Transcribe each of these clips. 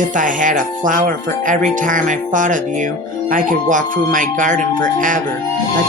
If I had a flower for every time I thought of you, I could walk through my garden forever.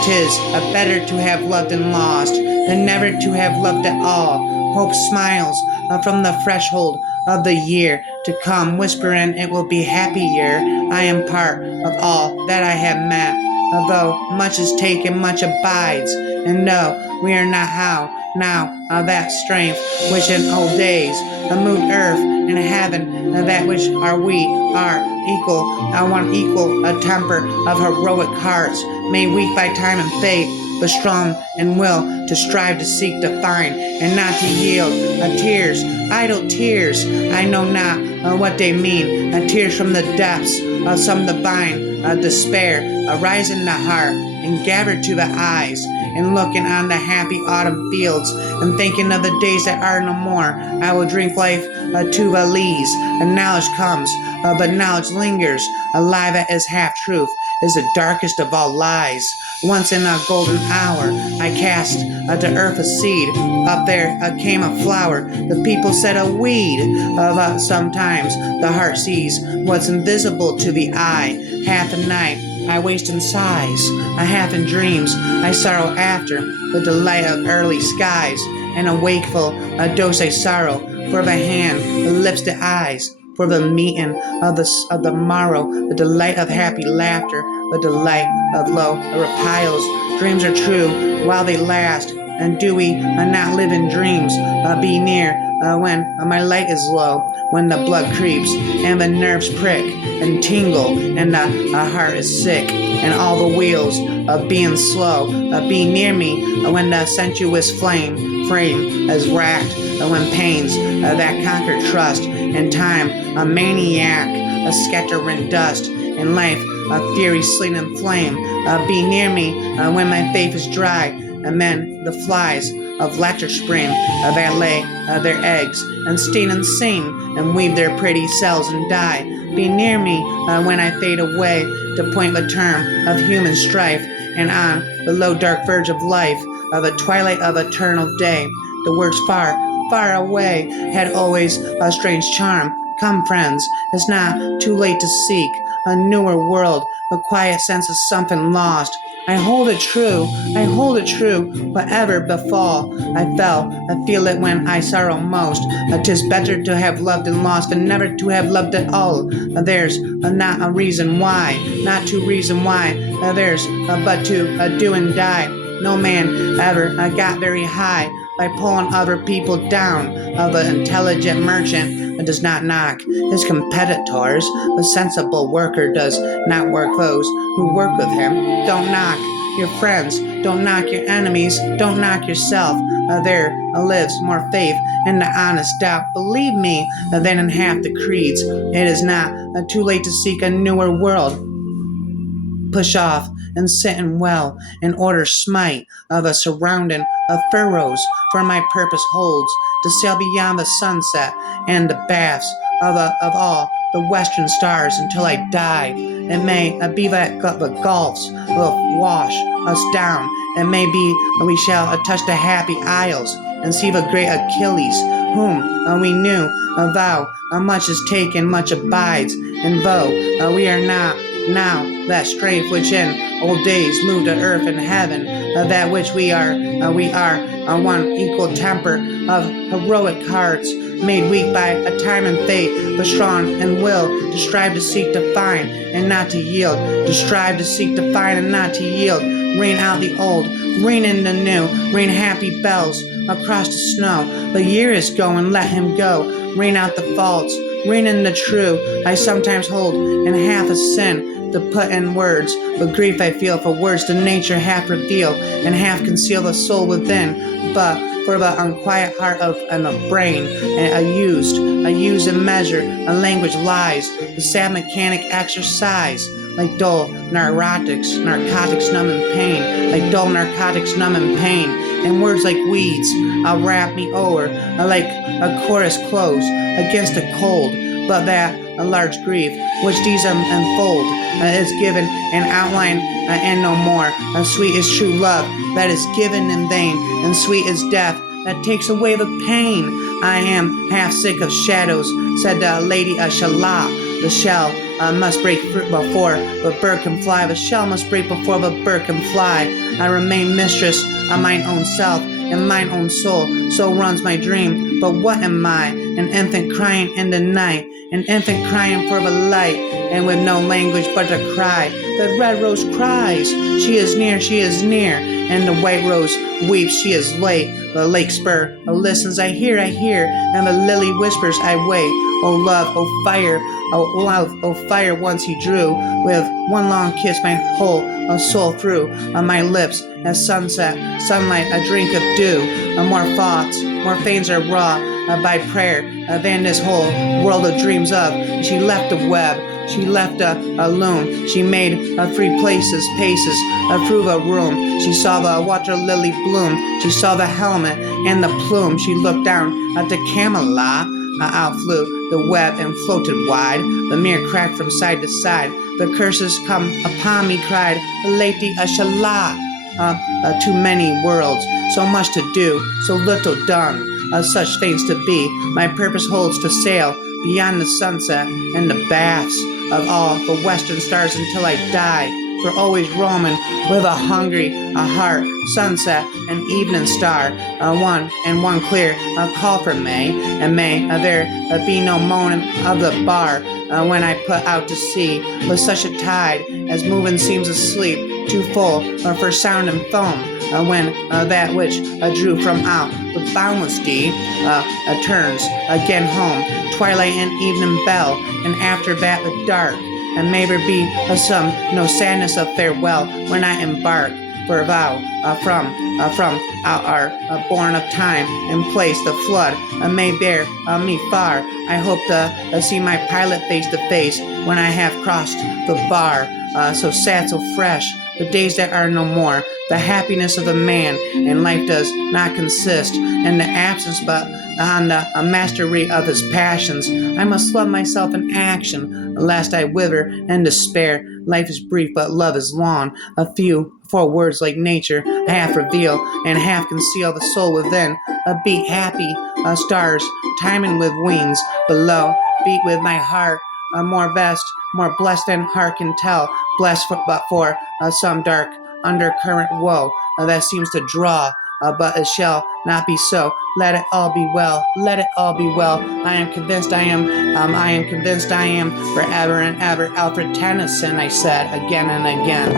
'Tis better to have loved and lost than never to have loved at all. Hope smiles from the threshold of the year to come, whispering it will be happier. I am part of all that I have met. Although much is taken, much abides, and no, we are not how now that strength which in old days moved earth and heaven, that which are we are equal, one equal, a temper of heroic hearts, made weak by time and fate, but strong in will to strive to seek to find and not to yield. Tears, idle tears, I know not what they mean. Tears from the depths of some divine despair arise in the heart and gather to the eyes. And looking on the happy autumn fields and thinking of the days that are no more, I will drink life to the lees. And knowledge comes, but knowledge lingers. A lie that is half truth is the darkest of all lies. Once in a golden hour, I cast to earth a seed. Up there came a flower. The people said a weed. Sometimes the heart sees what's invisible to the eye. Half a night I waste in sighs, a half in dreams I sorrow after the delight of early skies, and a wakeful dose I sorrow for the hand, the lips, the eyes, for the meeting of the morrow, the delight of happy laughter, the delight of low repiles. Dreams are true while they last, and do we not live in dreams? Be near when my light is low, when the blood creeps and the nerves prick and tingle and the heart is sick and all the wheels of being slow. Be near me when the sensuous frame is racked, when pains that conquer trust and time a maniac, a scattering dust and life a fury sleet and flame. Be near me when my faith is dry, and then the flies of laughter spring that lay their eggs and sting and sing and weave their pretty cells and die. Be near me when I fade away to point the term of human strife, and on the low dark verge of life, the twilight of eternal day, the words far, far away had always a strange charm. Come, friends, it's not too late to seek a newer world, the quiet sense of something lost. I hold it true, whatever befall. I feel it when I sorrow most. 'Tis better to have loved and lost than never to have loved at all. There's not a reason why, not to reason why. There's but to do and die. No man ever got very high by pulling other people down. The intelligent merchant does not knock his competitors. The sensible worker does not work those who work with him. Don't knock your friends, don't knock your enemies, don't knock yourself. There lives more faith in the honest doubt, believe me, than in half the creeds. It is not too late to seek a newer world. Push off and sit in well, in order smite of a surrounding of furrows, for my purpose holds to sail beyond the sunset and the baths of all the western stars until I die. It may be that the gulfs will wash us down. It may be we shall touch the happy isles and see the great Achilles, whom we knew. Thou much is taken, much abides, and though we are not now that strength which in old days moved to earth and heaven, that which we are one equal temper of heroic hearts, made weak by a time and fate, but strong in will to strive to seek to find and not to yield, to strive to seek to find and not to yield. Rain out the old, rain in the new, rain happy bells across the snow. The year is going, let him go. Rain out the faults, rain in the true. I sometimes hold in half a sin to put in words, but grief I feel for words to nature half reveal and half conceal the soul within. But for the unquiet heart and the brain, and a used in measure, a language lies, the sad mechanic exercise, like dull narcotics numbing pain, like dull narcotics numbing pain, and words like weeds, I'll wrap me over, like a chorus close against a cold, but that a large grief, which these unfold, is given an outline and no more. Sweet is true love that is given in vain, and sweet is death that takes away the pain. I am half sick of shadows, said the Lady Shallah. The shell must break before the bird can fly. The shell must break before the bird can fly. I remain mistress of mine own self and mine own soul. So runs my dream. But what am I? An infant crying in the night. An infant crying for the light, and with no language but to cry. The red rose cries, she is near, she is near. And the white rose weeps, she is late. The lake spur listens, I hear, and the lily whispers, I wait. Oh love, oh fire, oh love, oh fire, once he drew with one long kiss my whole soul through my lips as sunset, sunlight, a drink of dew. More thoughts, more fains are raw by prayer than this whole world of dreams of. She left a web, she left a loom, she made 3 places, paces through the room. She saw the water lily bloom, she saw the helmet and the plume. She looked down at the Camelot. Out flew the web and floated wide. The mirror cracked from side to side. The curses come upon me, cried Lady Ashala. Too many worlds, so much to do, so little done. Such things to be. My purpose holds to sail beyond the sunset and the baths of all the western stars until I die. For always roaming with a hungry heart, sunset and evening star, one clear call for May, and may there be no moaning of the bar when I put out to sea with such a tide as moving seems asleep, too full for sound and foam. When that which drew from out the boundless deep turns again home, twilight and evening bell, and after that the dark. And may there be no sadness of farewell when I embark for a vow from out our born of time and place. The flood may bear me far. I hope to see my pilot face to face when I have crossed the bar. So sad, so fresh, the days that are no more. The happiness of the man in life does not consist in the absence but on the mastery of his passions. I must love myself in action, lest I wither in despair. Life is brief, but love is long. A few 4 words like nature half reveal and half conceal the soul within. Beat happy stars, timing with wings below. Beat with my heart, more blessed than heart can tell. Blessed but for some dark undercurrent woe that seems to draw. But it shall not be so. Let it all be well. Let it all be well. I am convinced I am forever and ever. Alfred Tennyson, I said again and again.